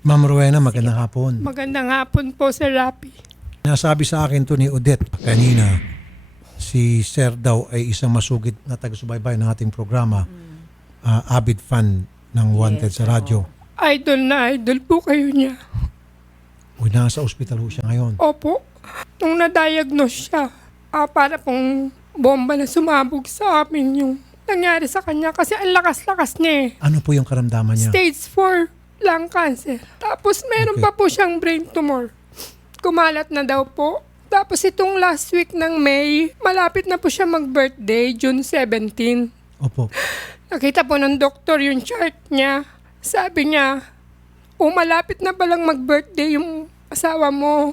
Ma'am Rowena, magandang hapon. Magandang hapon po, Sir Rapi. Nasabi sa akin to ni Odette kanina, si Sir daw ay isang masugid na taga-subaybay ng ating programa, avid fan ng Wanted sa radyo. Idol na idol po kayo niya. O nasa ospital ho siya ngayon. Opo, nung na-diagnose siya, para pong bomba na sumabog sa amin yung nangyari sa kanya kasi ang lakas-lakas niya eh. Ano po yung karamdaman niya? Stage 4 lung cancer. Tapos meron Okay. pa po siyang brain tumor. Kumalat na daw po. Tapos itong last week ng May, malapit na po siya mag-birthday, June 17. Opo. Nakita po ng doktor yung chart niya. Sabi niya, malapit na palang mag-birthday yung asawa mo.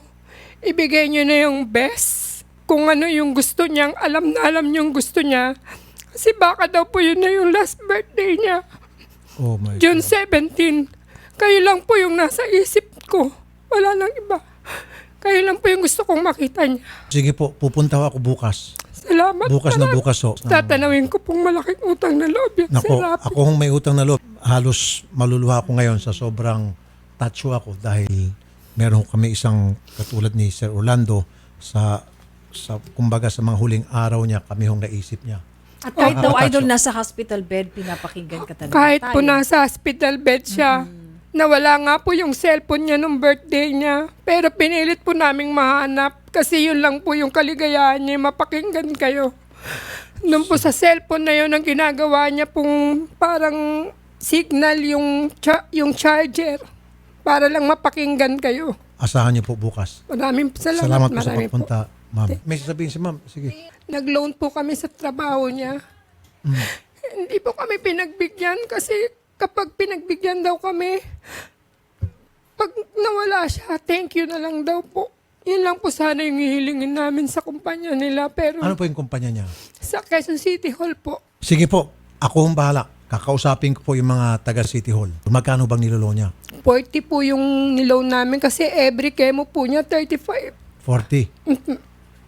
Ibigay niyo na yung best. Kung ano yung gusto niyang, alam na alam yung gusto niya. Kasi baka daw po yun na yung last birthday niya. Oh my June God. 17. Kayo lang po yung nasa isip ko. Wala nang iba. Kayo lang po yung gusto kong makita niya. Sige po, pupunta ho ako bukas. Salamat. Bukas na bukas ho. Tatanawin ko pong malaking utang na loob yan, Sir Nako, Rapi. ako hong may utang na loob. Halos maluluha ako ngayon sa sobrang touch ako dahil meron kami isang katulad ni Sir Orlando sa kumbaga sa mga huling araw niya, kami hong naisip niya. At kahit daw Nakakatouch idol ho. nasa hospital bed, pinapakinggan ka talaga. Kahit po tayo. nasa hospital bed siya, nawala nga po yung cellphone niya nung birthday niya. Pero pinilit po naming mahanap kasi yun lang po yung kaligayahan niya, mapakinggan kayo. Nung po sa cellphone na yun, ang ginagawa niya pong parang signal yung charger para lang mapakinggan kayo. Asahan niyo po bukas. Maraming salamat. Salamat po sa marami pagpunta, ma'am. May sasabihin si ma'am. Sige. Nag-loan po kami sa trabaho niya. Hindi po kami pinagbigyan kasi kapag pinagbigyan daw kami, pag nawala siya, thank you na lang daw po. Yun lang po sana yung hihilingin namin sa kumpanya nila. Pero Ano po yung kumpanya niya? sa Quezon City Hall po, Sige po, ako hong bahala. Kakausapin ko po yung mga taga City Hall. Magkano bang nilolo niya? 40 po yung niloan namin kasi every chemo po niya 35. 40.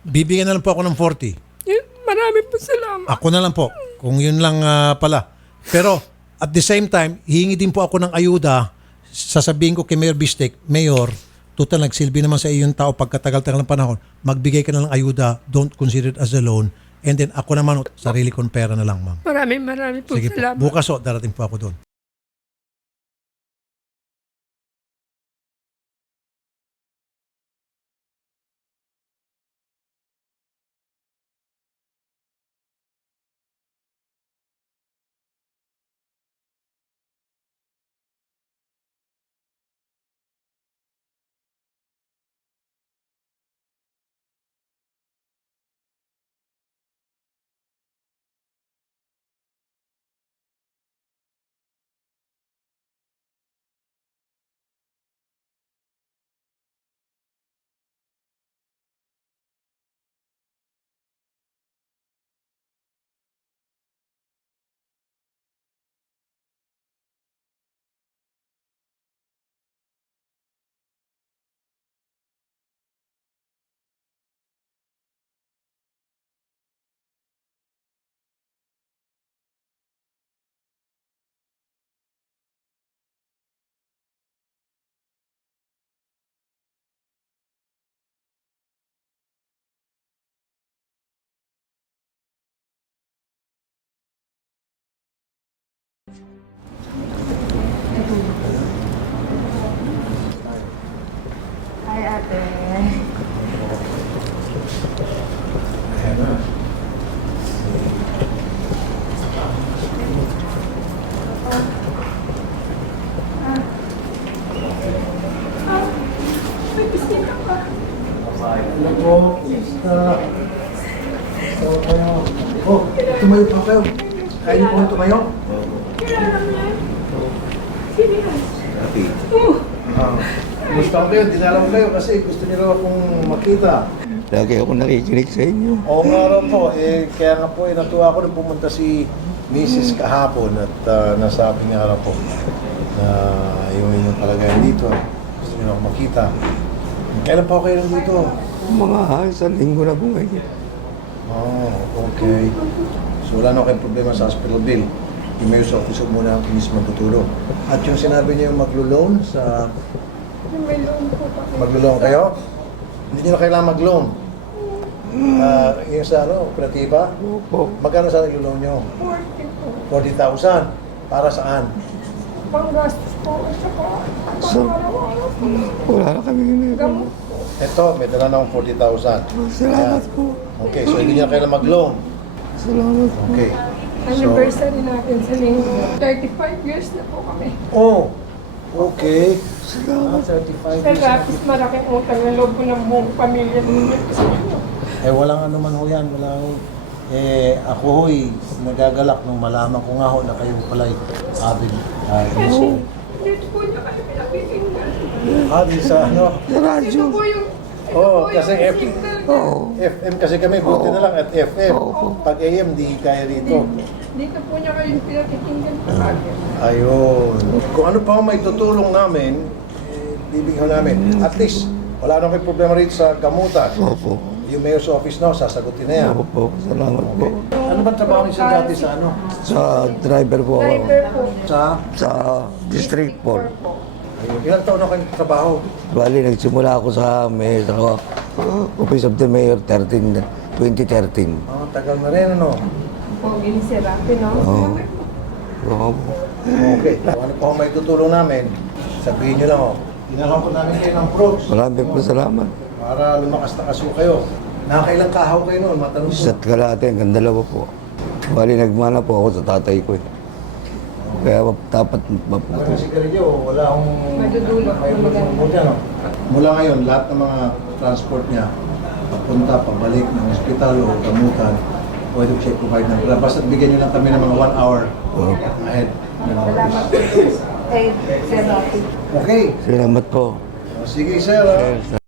Bibigyan na lang po ako ng 40. Yun, marami po salamat. Ako na lang po. Kung yun lang pala. Pero at the same time, hihingi din po ako ng ayuda. Sasabihin ko kay Mayor Bistek, Mayor, total nagsilbi naman sa iyo yung tao pagkatagal-tagal ng panahon. Magbigay ka na ng ayuda. Don't consider it as a loan. And then ako naman, sarili kong pera na lang, ma'am. Marami po Sige po. salamat. Bukas o, darating po ako doon. Hi, ate. Hello po. Kumusta? So, kayo. Oh, tumayo pa kayo. Kaya niyo po tumayo? Gusto ko kayo, dinala ko kayo kasi gusto niyo raw akong makita. Lagi ako nakikinig sa inyo. Oo nga raw po, kaya nga po, natuwa ko nung pumunta si Mrs. kahapon at nasabi nga raw po na yung inyong kalagayan dito, gusto niyo ako makita. Kailan po kayo nandito? Mga isang linggo na po ngayon. Oh, okay. So wala na kayong problema sa hospital bill. yung mayor's office muna ang mismo magtutulong. At yung sinabi niyo yung maglo-loan sa... Yung may loan po kami. Maglo-loan kayo? Hindi niyo na kailangan mag-loan. Yung sa operatiba? Opo. Magkano sa naglo-loan niyo? 40 po. 40,000. Para saan? Panggastos po at saka So, pang-araw-araw po. wala na kami ginagawa. Gamot. Ito, may dala na akong 40,000. Salamat Ayan. po. Okay, so hindi niyo na kailangan mag-loan. Salamat po. Okay. Anniversary natin sa linggo. 35 years na po kami. Oh, okay. Salamat. 35 Sa Rapis, malaking utang na loob ko ng buong pamilya ninyo. Eh, walang ano man ho yan. Walang... ako ho'y nagagalak nung malaman ko nga ho na kayo pala'y avid. Dito po niya kami pinakikinggan. Avid sa ano? Sa radyo. Ito po yung... Oo, kasi Oo. FM kasi kami, buti na lang at FM. Oo. Pag AM, di kaya rito. Dito po niya kayo pinakikinggan palagi. Ayun. Kung ano pa ang may tutulong namin, bibigyan namin. At least, wala na kayo problema rito sa gamutan. Opo. Yung mayor's office na, sasagutin na yan. Opo. Salamat po. Ano ba trabaho niyo sa dati sa ano? Sa driver po ako. Driver po. Sa? District 4. Ayun. Ilang taon na kayo trabaho? Bali, nagsimula ako sa Office of the Mayor 2013. Tagal na rin, ano? Po, ginisirapi, no? Oo. Oo. Okay. Ano pa ang may tutulong namin? Sabihin niyo lang, oh. Dinalhan po namin kayo ng props Maraming po salamat. para lumakas na kaso kayo. Nakakailang kahaw kayo noon, matanong po. Isa't kalahati hanggang dalawa po. Bali, nagmana po ako sa tatay ko eh. Kaya dapat Parang sigarilyo, wala akong... Madudulot. May magandang dyan, no? Mula ngayon, lahat ng mga transport niya, papunta, pabalik ng ospital o gamutan, pwede ko siya provide ng grab. Basta bigyan niyo lang kami ng mga 1 hour ahead. Salamat po. Eh, Sir Rafi. Okay. salamat po. Sige, sir. ah. Sir,